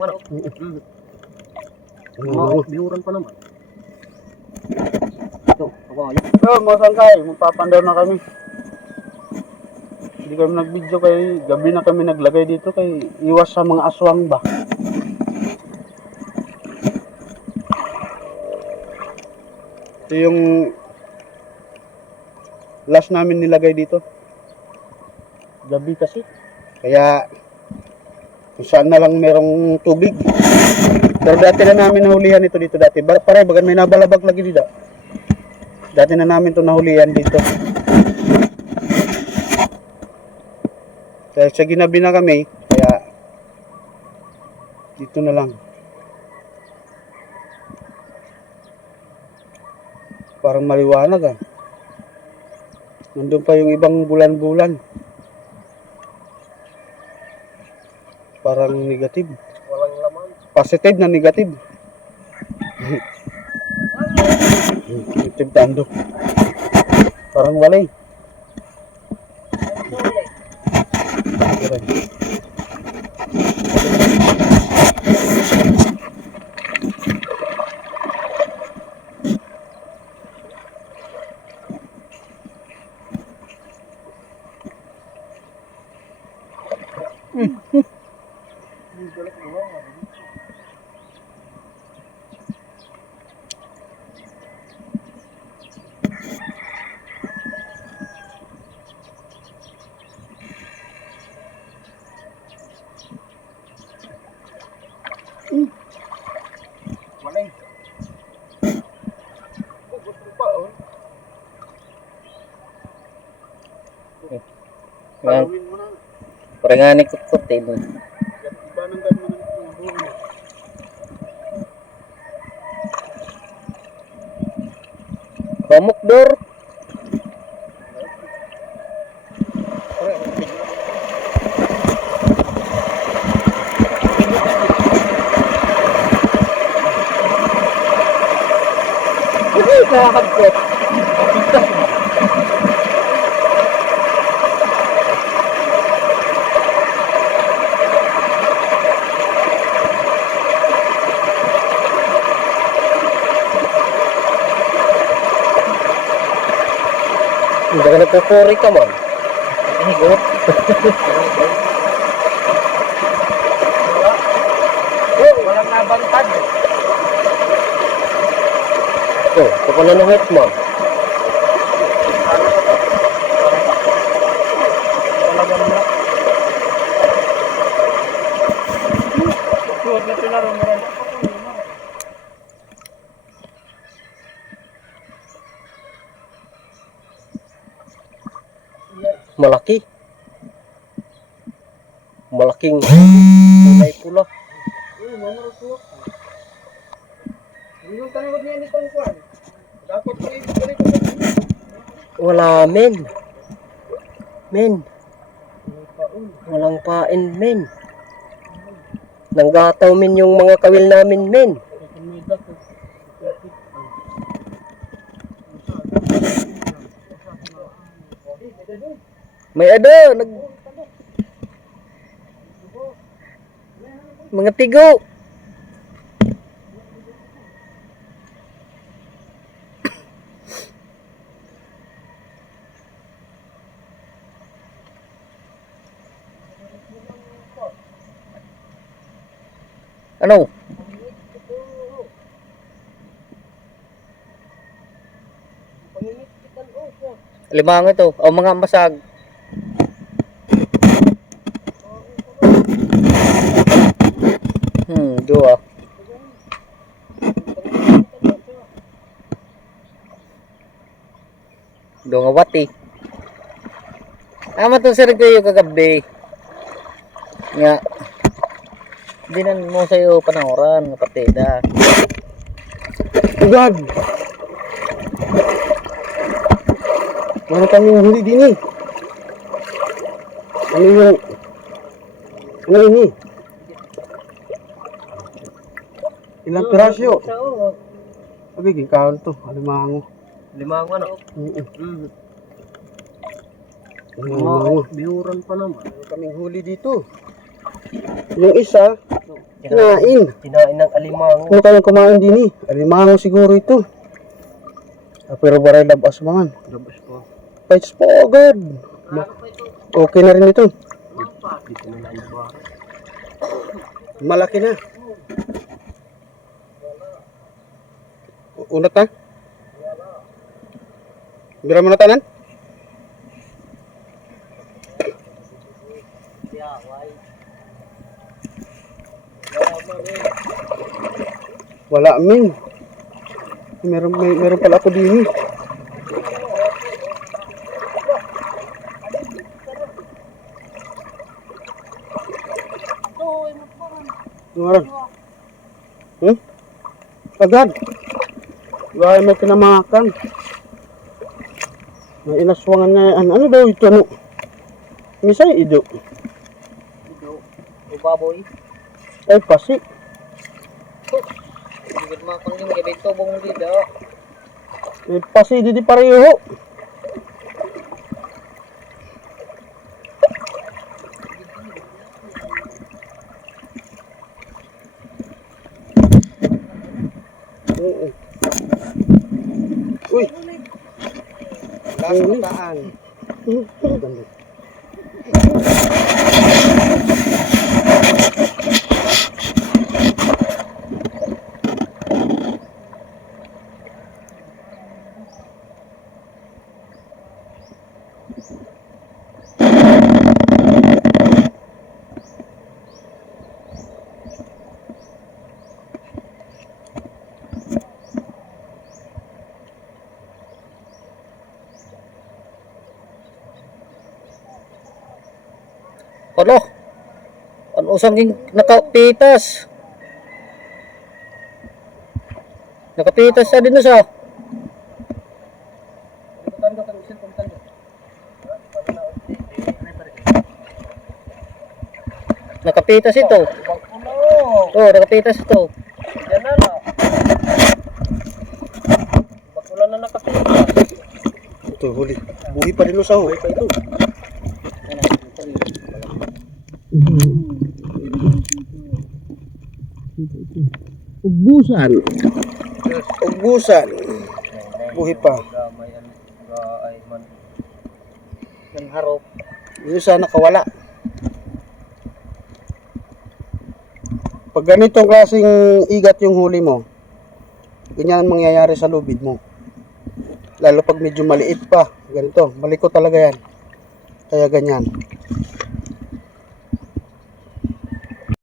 Ano? Bihuran pa naman. Ito, kawayan. So, mga sangkay, magpapandaw na kami. Hindi kami nag-video kay gabi na kami naglagay dito kay iwas sa mga aswang ba. Ito yung last namin nilagay dito. Gabi kasi. Kaya kung saan na lang merong tubig. Pero dati na namin nahulihan ito dito dati. Pare, bagan may nabalabag lagi dito. Dati na namin ito nahulihan dito. Kaya sa ginabi na kami, kaya dito na lang. Parang maliwanag ah. Nandun pa yung ibang bulan-bulan. Parang negative. Walang laman. Positive na negative. Negative tando. Parang walay. Walay. Gusto pa oh. Palawin mo na. Parang nga kut eh. Iba ng gano'n ng buhay. Komukdor. Nakakagpot. Hindi ka nagpupuri ka man. Higot. Walang nabantad. Ito pa na nahit mo. Talagang na. Suot na sila rin. Malaki. Malaking kulay pula. Wala men. Men. Walang pain men. Nanggataw men yung mga kawil namin men. May mga tigo. Ano? Limang ito. O mga masag. Dua. Dua nga wati. Ama to sir kayo kagabi. Nga. Hindi na mo sa'yo panangoran, nga partida. Ugad! Ano kami huli din eh? Ano yung... Ano yun eh? Ilang pirasyo? Sabi, kikahon to. Alimango. Limango ano? Alimango. Bihuran pa naman. Ano kaming huli dito? Yung isa, kinain. Kinain ng alimango. Ano kayang kumain din eh? Alimango siguro ito. Pero baray labas man. Labas po. Fights po agad. Okay na rin ito. Dito na lang yung buwan. Malaki na. Unat na? Bira mo na tanan? Wala min. Meron pala ako din. Meron. Agad. Gaya may pinamakan. May inaswangan na ano daw ito ano? Misay ido. Baboy. Ay pasi. Hindi mo kung yung gabito bong dito. May pasi di pareho. Uy. Lasa taan. Ano? Ano usang nakapitas? Nakapitas sa din sa. Nakapitas ito. Oh, nakapitas ito. Yan na lang. Bakula na nakapitas. Ito huli. Buhi pa rin sa Buhay pa ito. Ugbusan. Ugbusan. Buhi pa. Gamay ay man. Ng harop. Yung isa nakawala. Pag ganitong klaseng igat yung huli mo, ganyan ang mangyayari sa lubid mo. Lalo pag medyo maliit pa, ganito, maliko talaga yan. Kaya ganyan.